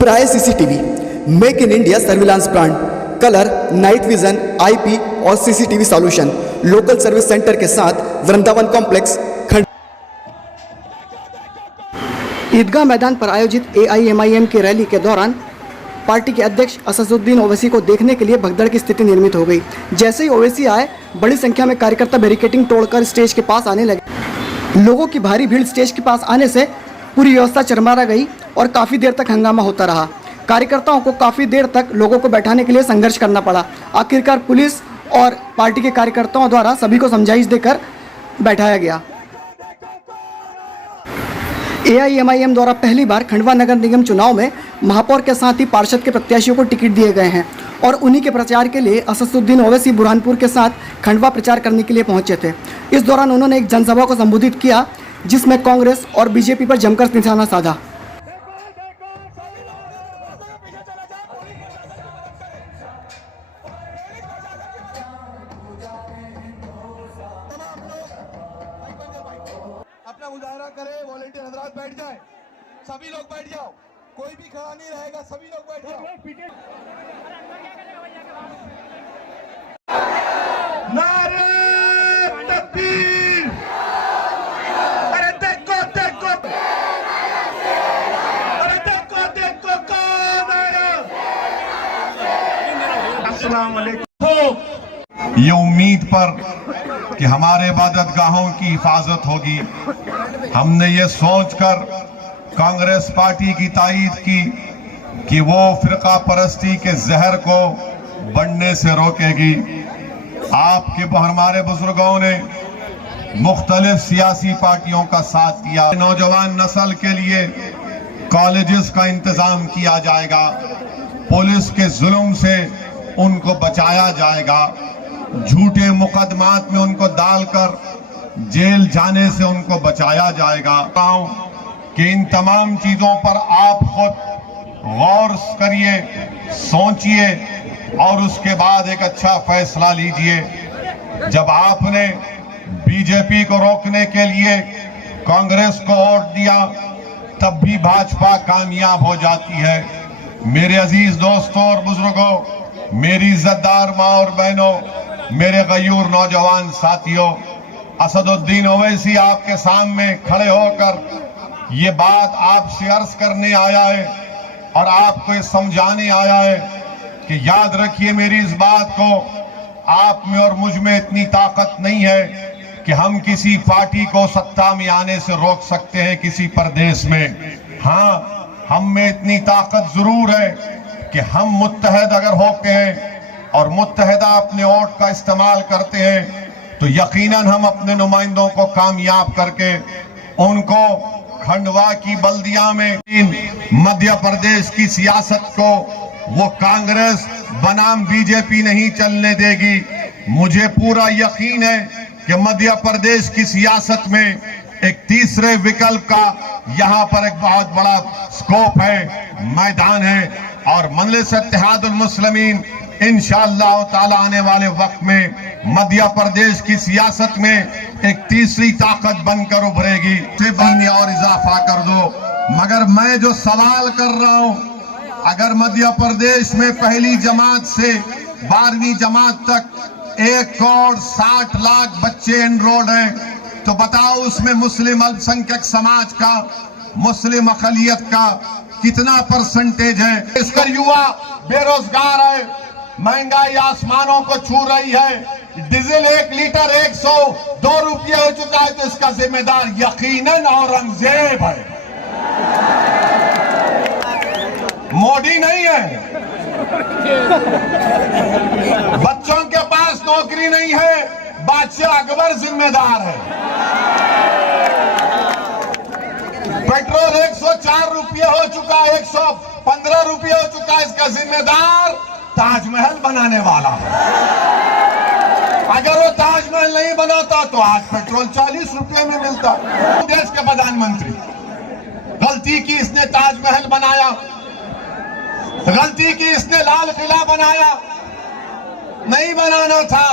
प्राय CCTV, make in India surveillance brand, colour, night vision, IP और CCTV solution, local service centre के साथ Vrindavan complex खंड। ईदगाह मैदान पर आयोजित एआईएमआईएम की रैली के दौरान पार्टी के अध्यक्ष असदुद्दीन ओवैसी को देखने के लिए भगदड़ की स्थिति निर्मित हो गई। जैसे ही ओवैसी आए, बड़ी संख्या में कार्यकर्ता बैरिकेडिंग तोड़कर स्टेज के पास आने लगे। लोगों की भारी भीड़ स्टेज के पास आने से पूरी व्यवस्था चरमरा गई और काफ़ी देर तक हंगामा होता रहा। कार्यकर्ताओं को काफ़ी देर तक लोगों को बैठाने के लिए संघर्ष करना पड़ा। आखिरकार पुलिस और पार्टी के कार्यकर्ताओं द्वारा सभी को समझाइश देकर बैठाया गया। एआईएमआईएम द्वारा पहली बार खंडवा नगर निगम चुनाव में महापौर के साथ ही पार्षद के प्रत्याशियों को टिकट दिए गए हैं और उन्हीं के प्रचार के लिए असदुद्दीन ओवैसी बुरहानपुर के साथ खंडवा प्रचार करने के लिए पहुंचे थे। इस दौरान उन्होंने एक जनसभा को संबोधित किया, जिसमें कांग्रेस और बीजेपी पर जमकर निशाना साधा। अपना मुजाहरा करे, वॉलंटियर हजरात बैठ जाए, सभी लोग बैठ जाओ, कोई भी खड़ा नहीं रहेगा, सभी लोग बैठ जाओ। नारे तकबीर, अरे देखो देखो, अरे देखो देखो कौन आया। अस्सलाम वालेकुम। ये उम्मीद पर कि हमारे इबादतगाहों की हिफाजत होगी, हमने ये सोचकर कांग्रेस पार्टी की तायीद की कि वो फिरका परस्ती के जहर को बढ़ने से रोकेगी। आपके हमारे बुजुर्गों ने मुख्तलिफ सियासी पार्टियों का साथ दिया। नौजवान नस्ल के लिए कॉलेजेस का इंतजाम किया जाएगा, पुलिस के जुल्म से उनको बचाया जाएगा, झूठे मुकदमात में उनको डालकर जेल जाने से उनको बचाया जाएगा। कि इन तमाम चीजों पर आप खुद गौर करिए, सोचिए और उसके बाद एक अच्छा फैसला लीजिए। जब आपने बीजेपी को रोकने के लिए कांग्रेस को वोट दिया, तब भी भाजपा कामयाब हो जाती है। मेरे अजीज दोस्तों और बुजुर्गों, मेरी इज्जतदार माँ और बहनों, मेरे गयूर नौजवान साथियों, असदुद्दीन ओवैसी आपके सामने खड़े होकर ये बात आपसे अर्ज करने आया है और आपको ये समझाने आया है कि याद रखिए मेरी इस बात को, आप में और मुझ में इतनी ताकत नहीं है कि हम किसी पार्टी को सत्ता में आने से रोक सकते हैं किसी प्रदेश में। हाँ, हम में इतनी ताकत जरूर है कि हम मुत्तहद अगर होते हैं और मुत्तहदा अपने वोट का इस्तेमाल करते हैं तो यकीनन हम अपने नुमाइंदों को कामयाब करके उनको खंडवा की बल्दिया में मध्य प्रदेश की सियासत को वो कांग्रेस बनाम बीजेपी नहीं चलने देगी। मुझे पूरा यकीन है कि मध्य प्रदेश की सियासत में एक तीसरे विकल्प का यहाँ पर एक बहुत बड़ा स्कोप है, मैदान है और मजलिस इत्तेहादुल मुस्लिमीन इंशाअल्लाह ताला आने वाले वक्त में मध्य प्रदेश की सियासत में एक तीसरी ताकत बनकर उभरेगी। और इजाफा कर दो। मगर मैं जो सवाल कर रहा हूं, अगर मध्य प्रदेश में पहली जमात से 12वीं जमात तक 1,60,00,000 बच्चे एनरोल्ड हैं, तो बताओ उसमें मुस्लिम अल्पसंख्यक समाज का, मुस्लिम अकलियत का कितना परसेंटेज है? इसका युवा बेरोजगार है, महंगाई आसमानों को छू रही है, डीजल 1 लीटर 102 रुपये हो चुका है, तो इसका जिम्मेदार यकीनन औरंगजेब है, मोदी नहीं है। बच्चों के पास नौकरी नहीं है, बादशाह अकबर जिम्मेदार है। पेट्रोल 104 रुपये हो चुका, 115 रुपये हो चुका, इसका जिम्मेदार ताजमहल बनाने वाला है। अगर वो ताजमहल नहीं बनाता तो आज पेट्रोल 40 रुपये में मिलता। देश के प्रधानमंत्री, गलती की इसने ताजमहल बनाया, गलती की इसने लाल किला बनाया, नहीं बनाना था।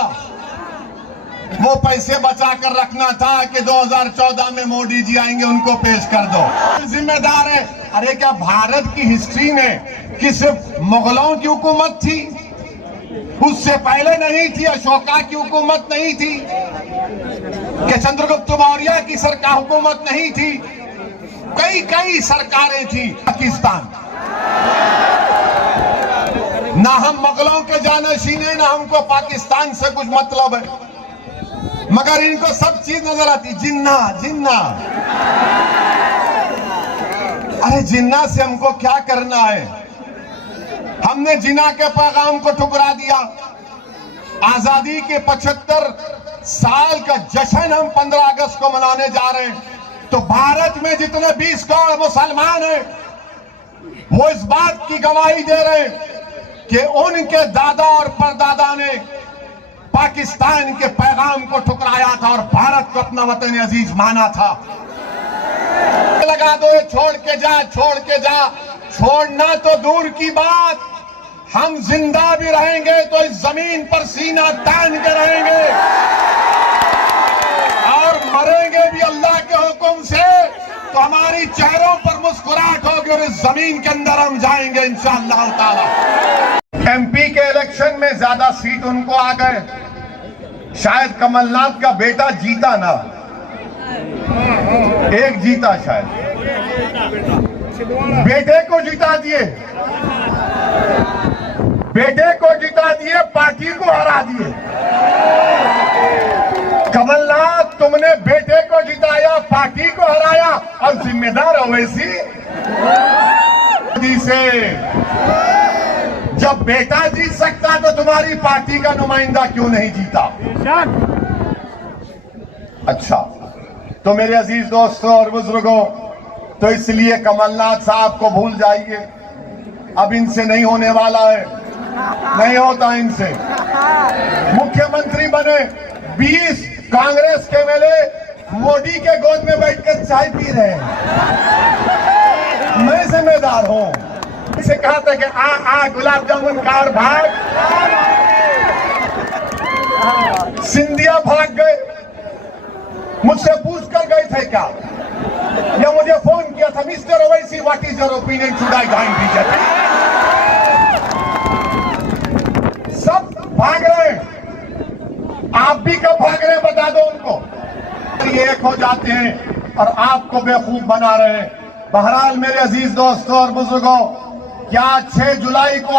वो पैसे बचा कर रखना था कि 2014 में मोदी जी आएंगे उनको पेश कर दो। जिम्मेदार है। अरे क्या भारत की हिस्ट्री में कि सिर्फ मुगलों की हुकूमत थी? उससे पहले नहीं थी? अशोका की हुकूमत नहीं थी? कि चंद्रगुप्त मौर्य की सरकार हुकूमत नहीं थी? कई कई सरकारें थी। पाकिस्तान ना हम मुगलों के जानशीन है, ना हमको पाकिस्तान से कुछ मतलब है, मगर इनको सब चीज नजर आती। जिन्ना जिन्ना, अरे जिन्ना से हमको क्या करना है? हमने जिन्ना के पैगाम को ठुकरा दिया। आजादी के 75 साल का जश्न हम 15 अगस्त को मनाने जा रहे हैं, तो भारत में जितने 20 करोड़ मुसलमान हैं वो इस बात की गवाही दे रहे हैं कि उनके दादा और परदादा ने पाकिस्तान के पैगाम को ठुकराया था और भारत को अपना वतन अजीज माना था। लगा दो ये छोड़ के जा, छोड़ के जा। छोड़ना तो दूर की बात, हम जिंदा भी रहेंगे तो इस जमीन पर सीना तान के रहेंगे और मरेंगे भी अल्लाह के हुक्म से। तो हमारी चेहरों पर मुस्कुराहट होगी और इस जमीन के अंदर हम जाएंगे इंशाअल्लाह ताला। एमपी के इलेक्शन में ज्यादा सीट उनको आ गए, शायद कमलनाथ का बेटा जीता ना, एक जीता शायद, बेटे को जिता दिए, बेटे को जिता दिए, पार्टी को हरा दिए। कमलनाथ तुमने बेटे को जिताया, पार्टी को हराया और जिम्मेदार ओवैसी से। जब बेटा जीत सकता तो तुम्हारी पार्टी का नुमाइंदा क्यों नहीं जीता? अच्छा, तो मेरे अजीज दोस्तों और बुजुर्गों, तो इसलिए कमलनाथ साहब को भूल जाइए, अब इनसे नहीं होने वाला है, नहीं होता इनसे। मुख्यमंत्री बने, 20 कांग्रेस के एमएलए मोदी के गोद में बैठकर चाय पी रहे हैं। मैं जिम्मेदार हूं। इसे कहा था कि आ गुलाब जामुन खा और भाग। सिंधिया भाग गए, मुझसे पूछ कर गए थे क्या, या मुझे फोन किया था, mister Owaisi what is your opinion, should I join BJP? सब भाग रहे हैं, आप भी कब भाग रहे हैं बता दो उनको। ये एक हो जाते हैं और आपको बेवकूफ बना रहे हैं। बहरहाल मेरे अजीज दोस्तों और बुजुर्गों, क्या 6 जुलाई को